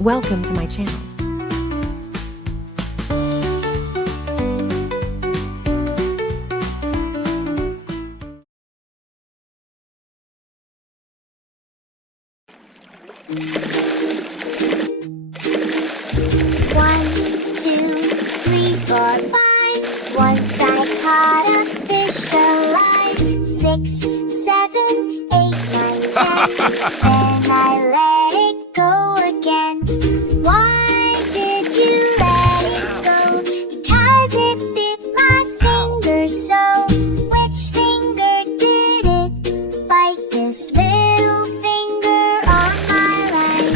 Welcome to my channel. One, two, three, four, five. Once I caught a fish alive. 6, 7, 8, 9, 10. Then I let it go again. Why did you let it go? Because it bit my finger so. Which finger did it bite? This little finger on my right.